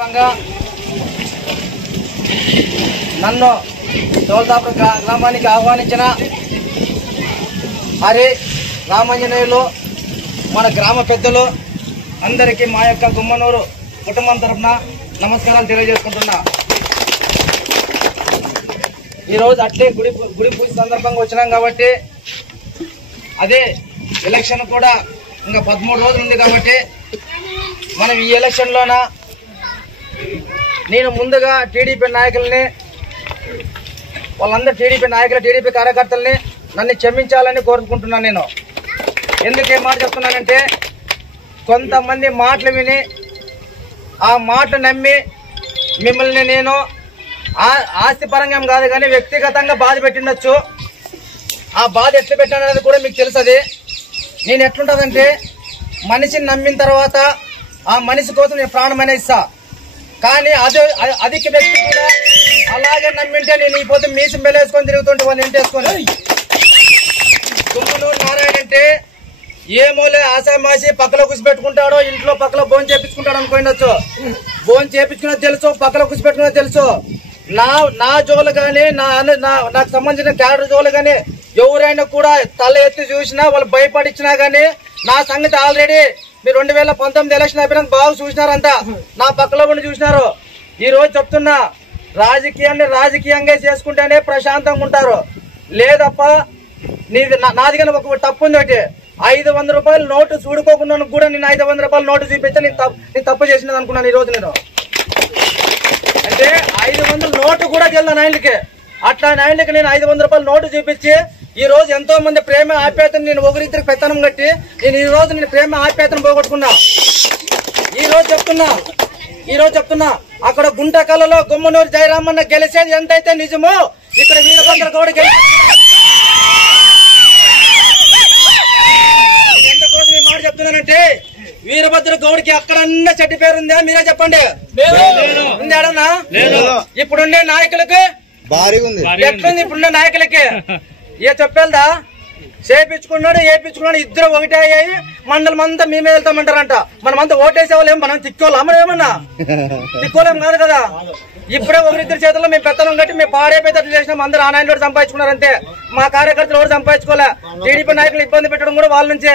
సందర్భంగా నన్ను దోల్తాపురం గ్రామానికి ఆహ్వానించిన హరి రామాంజనేయులు మన గ్రామ పెద్దలు అందరికీ మా యొక్క గుమ్మనూరు కుటుంబం తరఫున నమస్కారాలు తెలియజేసుకుంటున్నా. ఈరోజు అట్లే గుడి పూజ సందర్భంగా వచ్చినాం కాబట్టి అదే ఎలక్షన్ కూడా ఇంకా 13 రోజులు ఉంది కాబట్టి మనం ఈ ఎలక్షన్లోన నేను ముందుగా టీడీపీ నాయకుల్ని వాళ్ళందరూ టీడీపీ కార్యకర్తల్ని నన్ను క్షమించాలని కోరుకుంటున్నాను. నేను ఎందుకు మాట చెప్తున్నానంటే కొంతమంది మాటలు విని ఆ మాట నమ్మి మిమ్మల్ని నేను ఆస్తిపరంగా కాదు కానీ వ్యక్తిగతంగా బాధ పెట్టిండొచ్చు. ఆ బాధ ఎట్లా పెట్టాననేది కూడా మీకు తెలుసది. నేను ఎట్లుంటుందంటే మనిషిని నమ్మిన తర్వాత ఆ మనిషి కోసం నేను ప్రాణమైన ఇస్తా. కానీ అధిక వ్యక్తి కూడా అలాగే నమ్మింటే నేను ఈ పొద్దు మీసం బెలేసుకొని తిరుగుతుంటే వాళ్ళు ఎంటేసుకొని గుమ్మనూరు నారాయణ అంటే ఏమోలే ఆశామాసి పక్కలో కుసి పెట్టుకుంటాడో ఇంట్లో పక్కలో భోజనం చేపించుకుంటాడు అనుకోవచ్చు. భోజనం చేపించుకున్నది తెలుసు, పక్కలో కుసి పెట్టుకున్నది తెలుసు. నా జోలు గాని నాకు సంబంధించిన క్యాడర్ జోలు గాని ఎవరైనా కూడా తల ఎత్తి చూసినా వాళ్ళు భయపడిచ్చినా గానీ నా సంగతి ఆల్రెడీ మీరు 2019 ఎలక్షన్ అయిపోయినాక బాగా చూసినారంతా. నా పక్కలో ఉండి చూసినారు. ఈ రోజు చెప్తున్నా రాజకీయంగా చేసుకుంటేనే ప్రశాంతంగా ఉంటారు. లేదప్ప నాది కానీ ఒక తప్పు ఉంది. ఒకటి 500 రూపాయలు నోటు చూడుకోకుండా కూడా నేను 500 రూపాయల నోటు చూపించా నేను తప్పు చేసినది అనుకున్నాను. ఈ రోజు నేను అంటే 500 నోటు కూడా చెల్లా నాయనకి. అట్లా నాయనకి నేను 500 రూపాయల నోటు చూపించి ఈ రోజు ఎంతో మంది ప్రేమ ఆప్యాయతను నేను ఒకరిద్దరికి పెత్తనం కట్టి ఈ రోజు నేను ప్రేమ ఆప్యాయతను పోగొట్టుకున్నా. ఈ రోజు చెప్తున్నా అక్కడ గుంటకల్లలో గుమ్మనూరు జయరామన్న గెలిచేది ఎంతైతే నిజమో ఇక్కడ వీరభద్ర గౌడ ఎంతకోసం ఈ మాట చెప్తున్నానంటే వీరభద్ర గౌడికి అక్కడన్నా చెడ్డ పేరుందా మీరే చెప్పండి. ఉంది అడన్నా? ఇప్పుడుండే నాయకులకి ఎట్లుంది? ఇప్పుడుండే నాయకులకి ఏ చెప్పేదా చేపించుకున్నాడు ఇద్దరు ఒకటే అయ్యాయి మండలం అంతా మేమే వెళ్తామంటారంట. మనమంతా ఓటేసే వాళ్ళు మనం తిక్కోలేం, మనం ఏమన్నా తిక్కోలేం కాదు కదా. ఇప్పుడే ఒకరిద్దరు చేతుల్లో మేము పెత్తనం కట్టి మేము పాడైపోయేటట్లు చేసినాం. అందరూ ఆ నాయన సంపాదించుకున్నారంటే మా కార్యకర్తలు ఎవరు సంపాదించుకోలే. టీడీపీ నాయకులు ఇబ్బంది పెట్టడం కూడా వాళ్ళ నుంచే.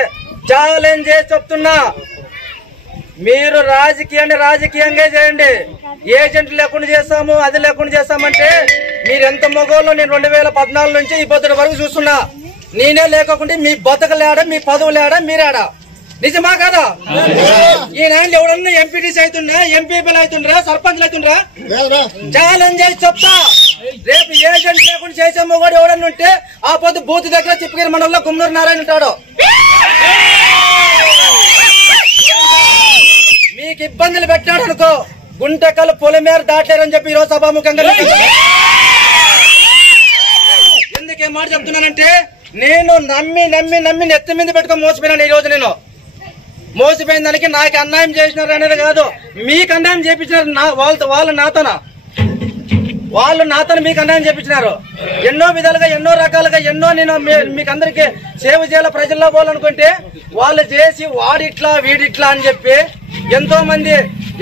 ఛాలెంజ్ చేసి చెప్తున్నా, మీరు రాజకీయంగా చేయండి. ఏజెంట్లు లేకుండా చేస్తాము అది లేకుండా చేస్తామంటే మీరు ఎంత మొగోళ్ళు నేను 2014 నుంచి ఈ పొద్దున వరకు చూస్తున్నా. నేనే లేకుండా మీ బతకలేడా, మీ పదవులేడా, మీరేడా? నిజమా కదా? ఈ నాయనలు ఎవడన్నా ఎంపీటీసీ అవుతుండ్రా, ఎంపీపీలు అవుతుండ్రా, సర్పంచ్లు అవుతుండ్రా? ఛాలెంజ్ చేసి చెప్తా, రేపు ఏజెంట్ లేకుండా చేసే మొగోడు ఎవడన్నా ఉంటే ఆ పొద్దు బూత్ దగ్గర చిప్పగిరి మండలంలో గుమ్మనూరు నారాయణ ఉంటాడు. మీకు ఇబ్బందులు పెట్టాడు అనుకో గుంటకల్ పొలిమేర దాటలేరని చెప్పి ఈరోజు సభాముఖంగా ఎందుకే మాట చెప్తున్నానంటే నేను నమ్మి నెత్తి మీద పెట్టుకొని మోసపోయినాను. ఈ రోజు నేను మోసపోయిన దానికి నాకు అన్యాయం చేసినారు అనేది కాదు, మీకు అన్యాయం చేపించినారు. వాళ్ళు నాతోనే మీకు అన్యాయం చేపించినారు. ఎన్నో విధాలుగా ఎన్నో రకాలుగా నేను మీకు అందరికి సేవ చేయాల ప్రజల్లో పోవాలనుకుంటే వాళ్ళు చేసి వాడిట్లా వీడిట్లా అని చెప్పి ఎంతో మంది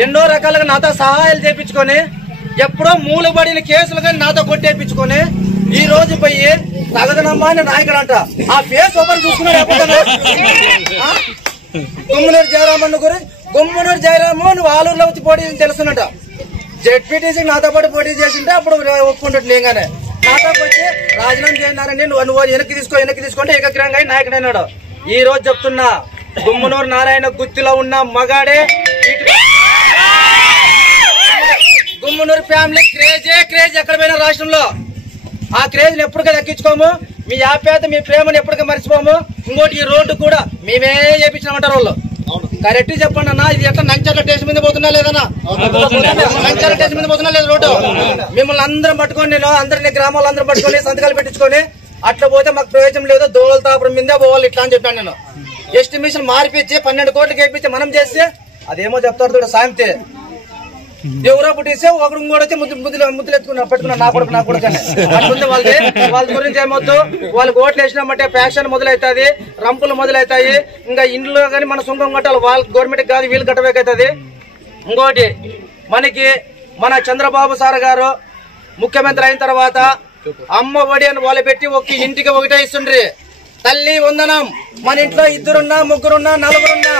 ఎన్నో రకాలుగా నాతో సహాయాలు చేపించుకొని ఎప్పుడో మూలబడిన కేసులు కానీ నాతో కొట్టేపించుకొని ఈ రోజు పోయి తగదనమ్మా అని నాయకుడు అంట. ఆ ఫేస్ ఓపెన్ చూసుకున్నాడు ఎప్పుడన్నా? గుమ్మనూరు జయరామన్న గురించి గుమ్మనూరు జయరాము నువ్వు ఆలూరులో వచ్చి పోటీ తెలుస్తున్నట. జెడ్పీటీసీ నాతో పాటు పోటీ చేసింటే అప్పుడు ఒప్పుకుంటాడు. నేగానే నాతో వచ్చి రాజీనామా చేసినారని నువ్వు వెనక్కి తీసుకుంటే ఏకగ్రంగా నాయకుడు అన్నాడు. ఈ రోజు చెప్తున్నా, గుమ్మనూరు నారాయణ గుత్తిలో ఉన్న మగాడే గుమ్మనూరు ఫ్యామిలీ క్రేజ్ ఎక్కడ పోయినా రాష్ట్రంలో ఆ క్రేజ్ ని ఎప్పటికీ దక్కించుకోము. మీ ఆప్యాయత మీ ప్రేమను ఎప్పటికీ మర్చిపోము. ఇంకోటి ఈ రోడ్డు కూడా మేమే చేపించినామంటారు వాళ్ళు. కరెక్ట్ చెప్పండి అన్న, ఇది ఎట్లా నంచర్ల స్టేషన్ మీద పోతున్నా లేదన్నా? నంచర్ల స్టేషన్ మీద పోతున్నా లేదు రోడ్డు? మిమ్మల్ని అందరం పట్టుకొని నేను అందరినీ గ్రామాలు అందరం పట్టుకొని సంతకాలు పెట్టించుకొని అట్లా పోతే మాకు ప్రయోజనం లేదు, దోల్తాపురం మీదే పోవాలి ఇట్లా అని చెప్పాను నేను. ఎస్టిమేషన్ మార్పిచ్చి 12 కోట్లు కేపించి మనం చేస్తే అదేమో చెప్తారు చూడ సాయంతే. ఎవరో పుట్టిస్తే ఒకడు ఇంకోటి వచ్చి ముద్దులు పెట్టుకున్నా నా కొడుకు అని అట్లుంది వాళ్ళది. వాళ్ళ గురించి ఏమొద్దు, వాళ్ళకి ఓట్లు వేసినామంటే ఫ్యాక్షన్ మొదలవుతుంది, రంపులు మొదలవుతాయి. ఇంకా ఇంట్లో కానీ మన సొంతం కట్టాలి, వాళ్ళ గవర్నమెంట్ కాదు వీళ్ళు కట్టబేకవుతుంది. ఇంకోటి మనకి మన చంద్రబాబు సార్ గారు ముఖ్యమంత్రి అయిన తర్వాత అమ్మ ఒడి అని వాళ్ళు పెట్టి ఒక ఇంటికి ఒకటే ఇస్తుండ్రి. తల్లి వందనం మన ఇంట్లో 2 3 4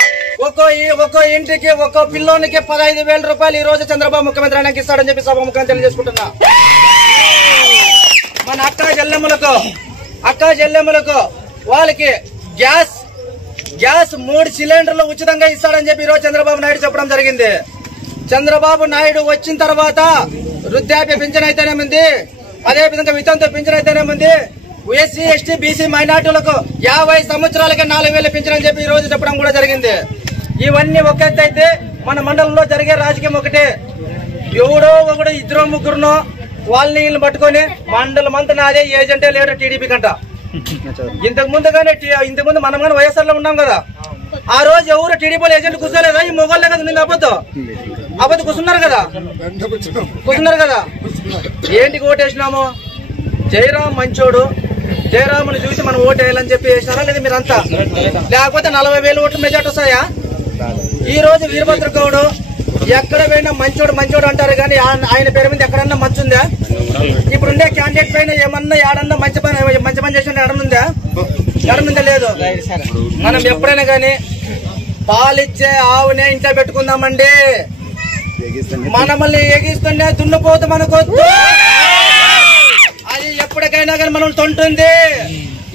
ఒక్కో ఇంటికి ఒక్కో పిల్లోనికి 15,000 రూపాయలు ఈ రోజు చంద్రబాబు ముఖ్యమంత్రి ఆయనకి ఇస్తాడని చెప్పి సభ ముఖ్యంగా తెలియజేసుకుంటున్నా. మన అక్క చెల్లెమ్మలకు వాళ్ళకి గ్యాస్ 3 సిలిండర్లు ఉచితంగా ఇస్తాడని చెప్పి ఈ రోజు చంద్రబాబు నాయుడు చెప్పడం జరిగింది. చంద్రబాబు నాయుడు వచ్చిన తర్వాత వృద్ధాప్య పింఛన్ అయితేనేముంది, అదే విధంగా వితంతు పింఛన్ అయితేనేముంది, ఎస్సీ ఎస్టీ బీసీ మైనార్టీలకు 50 సంవత్సరాలకి 4,000 పింఛన్ అని చెప్పి ఈ రోజు చెప్పడం కూడా జరిగింది. ఇవన్నీ ఒక ఎత్తు అయితే మన మండలంలో జరిగే రాజకీయం ఒకటే. ఎవడో ఒకడు 2 3 వాళ్ళని వీళ్ళని పట్టుకొని మండలం అంతా నాదే ఏజెంటే లేడు టీడీపీ కంట. ఇంతకు ముందు మనం కానీ వైఎస్ఆర్ లో ఉన్నాం కదా, ఆ రోజు ఎవరు టీడీపీలో ఏజెంట్ కూర్చోలేదా? ఈ మొగోళ్ళే కదా నిన్న అబద్ధం కూర్చున్నారు కదా. ఏంటికి ఓటేసినాము? జయరామ్ మంచోడు, జయరాముని చూసి మనం ఓటు వేయాలని చెప్పి వేసినారా లేదా మీరంతా? లేకపోతే 40,000 ఓట్లు మెజార్టీ వస్తాయా? ఈ రోజు వీరభద్ర గౌడ్ ఎక్కడ పోయినా మంచోడు అంటారు కానీ ఆయన పేరు మీద ఎక్కడన్నా మంచి ఉందా? ఇప్పుడుండే క్యాండిడేట్ పైన ఏమన్నా ఏడన్నా మంచి పని చేసిన ఎడనుందా? లేదు. మనం ఎప్పుడైనా కానీ పాలిచ్చే ఆవునే ఇంట్లో పెట్టుకుందామండి. మనమల్ని ఎగిస్తుండే దున్నపోతు మనకొద్దు. అది ఎప్పటికైనా కానీ మనం తొంటుంది.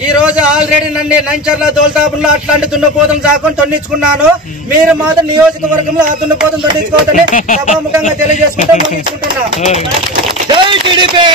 ఈ రోజు ఆల్రెడీ నంచర్ల దోల్తాపుల్లో అట్లాంటి దున్నపోతలు సాకొని తొన్నించుకున్నాను. మీరు మాత్రం నియోజకవర్గంలో ఆ దున్నపోతను తొన్నించుకోవద్దని సభాముఖంగా తెలియజేసుకుంటూ ముగించుకుంటున్నా. జై టీడీపీ.